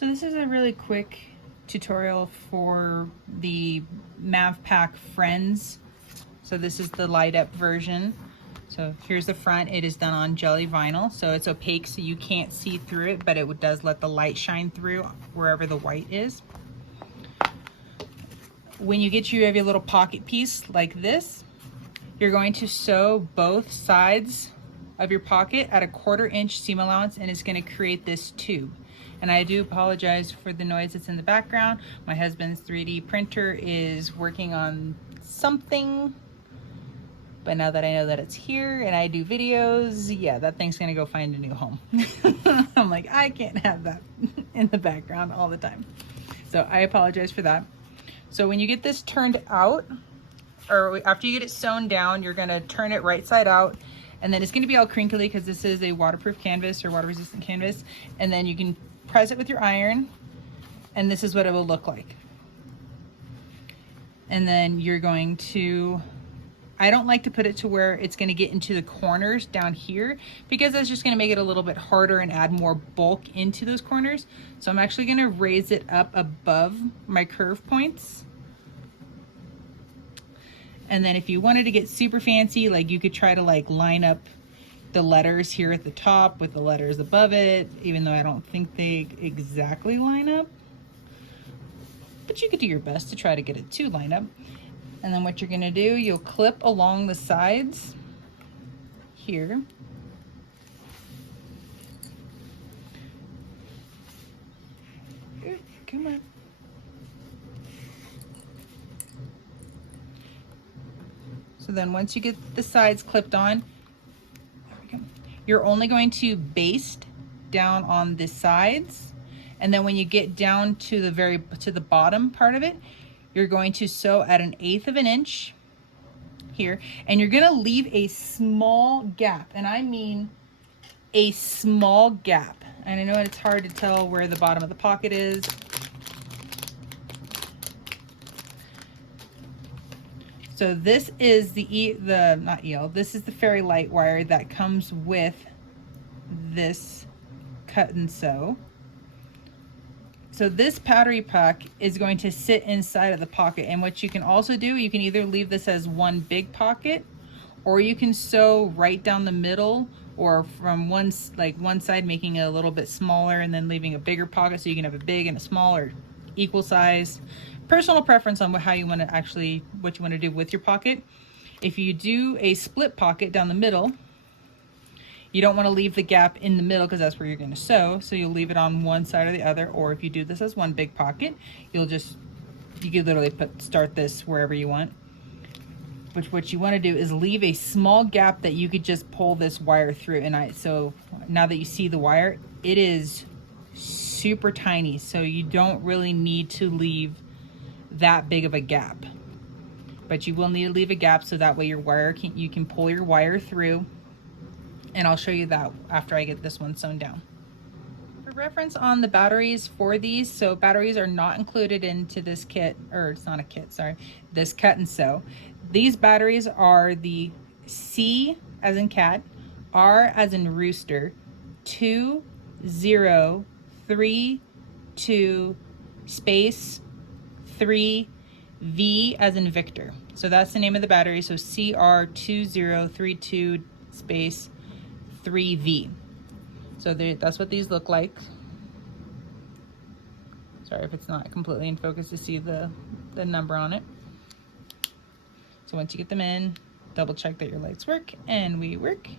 So this is a really quick tutorial for the Mav Pack Friends. So this is the light up version. So here's the front. It is done on jelly vinyl, so it's opaque so you can't see through it, but it does let the light shine through wherever the white is. When you have your little pocket piece like this, you're going to sew both sides of your pocket at a 1/4 inch seam allowance, and it's going to create this tube. And I do apologize for the noise that's in the background. My husband's 3D printer is working on something, but now that I know that it's here and I do videos, yeah, that thing's gonna go find a new home. I'm like, I can't have that in the background all the time. So I apologize for that. So when you get this turned out, or after you get it sewn down, you're gonna turn it right side out, and then it's gonna be all crinkly because this is a waterproof canvas or water resistant canvas. And then you can press it with your iron, and this is what it will look like. And then you're going to, I don't like to put it to where it's going to get into the corners down here, because that's just going to make it a little bit harder and add more bulk into those corners. So I'm actually going to raise it up above my curve points. And then if you wanted to get super fancy, like you could try to like line up the letters here at the top with the letters above it, even though I don't think they exactly line up. But you could do your best to try to get it to line up. And then what you're gonna do, you'll clip along the sides here. Ooh, come on. So then once you get the sides clipped on, there we go. You're only going to baste down on the sides. And then when you get down to the bottom part of it, you're going to sew at 1/8 of an inch here, and you're gonna leave a small gap, and I mean a small gap. And I know it's hard to tell where the bottom of the pocket is. So this is this is the fairy light wire that comes with this cut and sew. So this powdery puck is going to sit inside of the pocket, and what you can also do, you can either leave this as one big pocket, or you can sew right down the middle, or from one side making it a little bit smaller and then leaving a bigger pocket, so you can have a big and a small or equal size. Personal preference on how you want to what you want to do with your pocket. If you do a split pocket down the middle, you don't want to leave the gap in the middle because that's where you're going to sew. So you'll leave it on one side or the other. Or if you do this as one big pocket, you can literally start this wherever you want. But what you want to do is leave a small gap that you could just pull this wire through. And so now that you see the wire, it is super tiny. So you don't really need to leave that big of a gap. But you will need to leave a gap so that way you can pull your wire through. And I'll show you that after I get this one sewn down. For reference on the batteries for these, so batteries are not included into this kit, or it's not a kit, sorry, this cut and sew. These batteries are the C as in cat, R as in rooster, 2032 space 3 V as in Victor. So that's the name of the battery. So CR2032 space 3V. So that's what these look like. Sorry if it's not completely in focus to see the number on it. So once you get them in, double check that your lights work, and we work.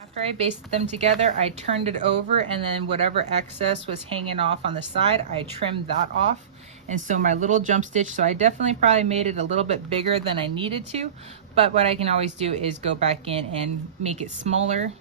After I basted them together, I turned it over, and then whatever excess was hanging off on the side, I trimmed that off. And so my little jump stitch, so I definitely probably made it a little bit bigger than I needed to, but what I can always do is go back in and make it smaller.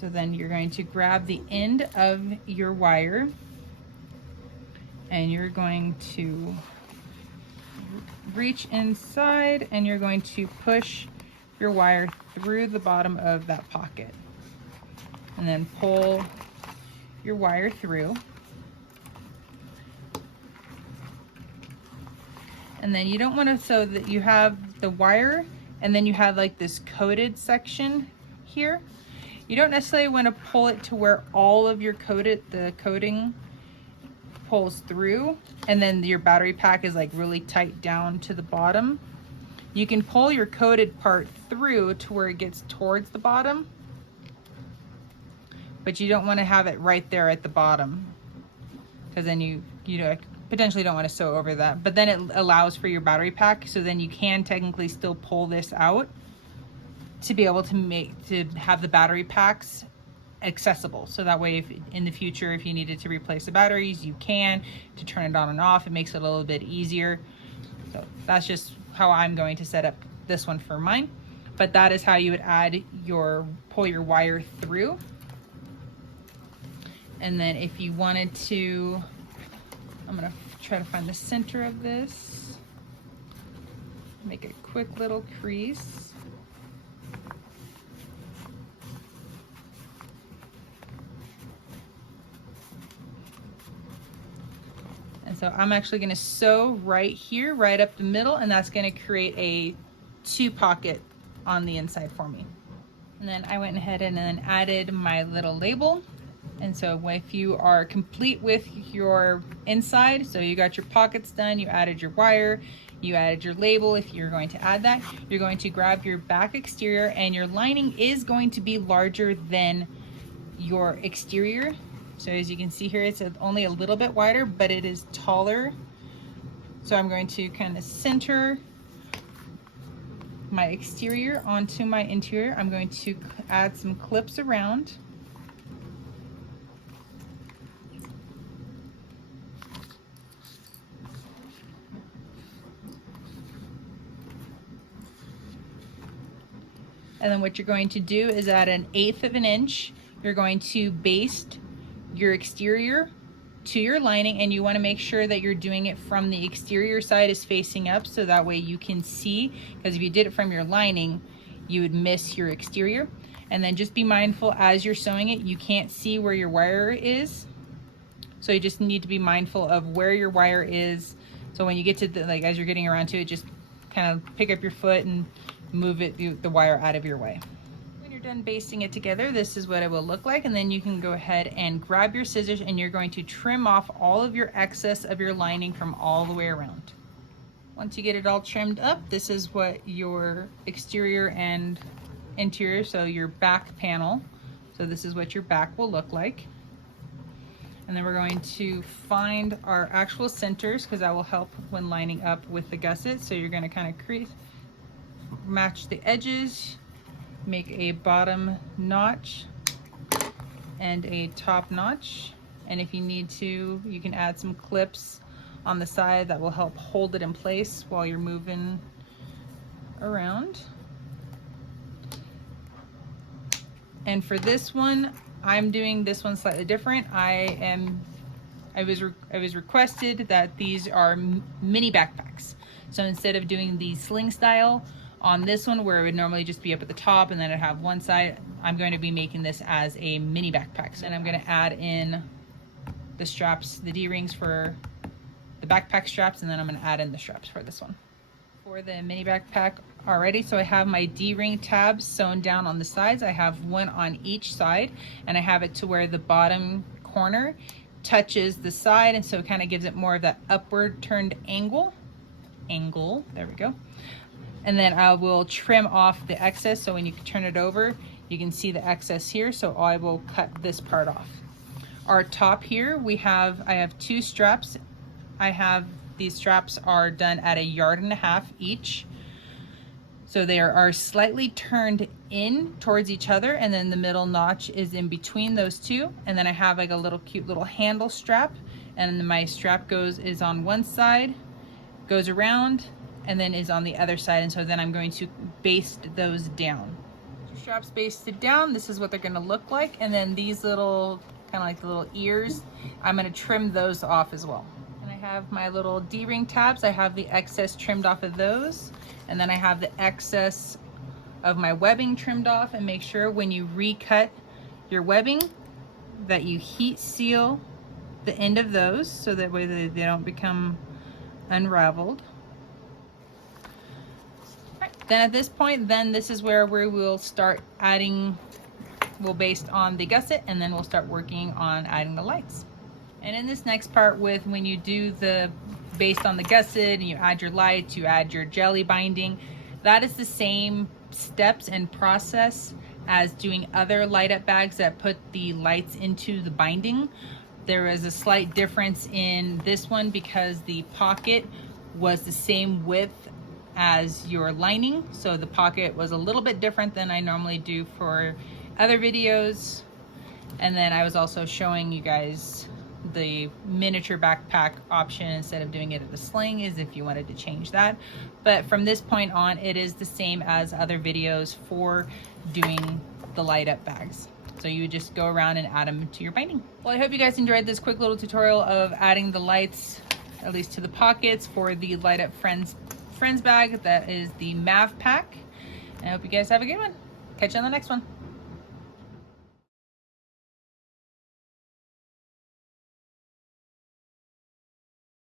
So then you're going to grab the end of your wire, and you're going to reach inside and you're going to push your wire through the bottom of that pocket. And then pull your wire through. And then you don't want to, so that you have the wire and then you have like this coated section here. You don't necessarily want to pull it to where all of your the coating pulls through and then your battery pack is like really tight down to the bottom. You can pull your coated part through to where it gets towards the bottom, but you don't want to have it right there at the bottom, because then you potentially don't want to sew over that. But then it allows for your battery pack, so then you can technically still pull this out to be able to have the battery packs accessible. So that way, if in the future, if you needed to replace the batteries, you can, to turn it on and off. It makes it a little bit easier. So that's just how I'm going to set up this one for mine. But that is how you would pull your wire through. And then if you wanted to, I'm gonna try to find the center of this, make a quick little crease. And so I'm actually gonna sew right here, right up the middle, and that's gonna create a 2 pocket on the inside for me. And then I went ahead and then added my little label. And so if you are complete with your inside, so you got your pockets done, you added your wire, you added your label, if you're going to add that, you're going to grab your back exterior, and your lining is going to be larger than your exterior. So as you can see here, it's only a little bit wider, but it is taller. So I'm going to kind of center my exterior onto my interior. I'm going to add some clips around. And then what you're going to do is at 1/8 of an inch, you're going to baste your exterior to your lining, and you want to make sure that you're doing it from the exterior side is facing up, so that way you can see, because if you did it from your lining, you would miss your exterior. And then just be mindful as you're sewing it, you can't see where your wire is. So you just need to be mindful of where your wire is. So when you get to as you're getting around to it, just kind of pick up your foot and move the wire out of your way. When you're done basting it together, this is what it will look like. And then you can go ahead and grab your scissors, and you're going to trim off all of your excess of your lining from all the way around. Once you get it all trimmed up, this is what your exterior and interior, so your back panel, so this is what your back will look like. And then we're going to find our actual centers, because that will help when lining up with the gusset. So you're going to kind of match the edges, make a bottom notch and a top notch. And if you need to, you can add some clips on the side that will help hold it in place while you're moving around. And for this one, I'm doing this one slightly different. I was requested that these are mini backpacks. So instead of doing the sling style on this one, where it would normally just be up at the top and then it'd have one side, I'm going to be making this as a mini backpack. So, and I'm going to add in the straps, the D-rings for the backpack straps, and then I'm going to add in the straps for this one. For the mini backpack already, so I have my D-ring tabs sewn down on the sides. I have one on each side, and I have it to where the bottom corner touches the side, and so it kind of gives it more of that upward turned angle. There we go. And then I will trim off the excess, so when you turn it over, you can see the excess here, so I will cut this part off. Our top here, I have 2 straps. These straps are done at 1.5 yards each. So they are slightly turned in towards each other, and then the middle notch is in between those two. And then I have like a little cute little handle strap, and then my strap is on one side, goes around, and then is on the other side. And so then I'm going to baste those down. Straps basted down, this is what they're going to look like. And then these little, kind of like the little ears, I'm going to trim those off as well. And I have my little D-ring tabs. I have the excess trimmed off of those, and then I have the excess of my webbing trimmed off. And make sure when you recut your webbing that you heat seal the end of those so that way they don't become unraveled. Right. Then at this point, then this is where we will start adding, we'll based on the gusset, and then we'll start working on adding the lights. And in this next part, with when you do the based on the gusset and you add your lights, you add your jelly binding, that is the same steps and process as doing other light up bags that put the lights into the binding. There is a slight difference in this one because the pocket was the same width as your lining, so the pocket was a little bit different than I normally do for other videos. And then I was also showing you guys the miniature backpack option instead of doing it at the sling, is if you wanted to change that. But from this point on, it is the same as other videos for doing the light up bags. So you would just go around and add them to your binding. Well, I hope you guys enjoyed this quick little tutorial of adding the lights, at least to the pockets, for the light up Friends bag. That is the Mav pack. I hope you guys have a good one. Catch you on the next one.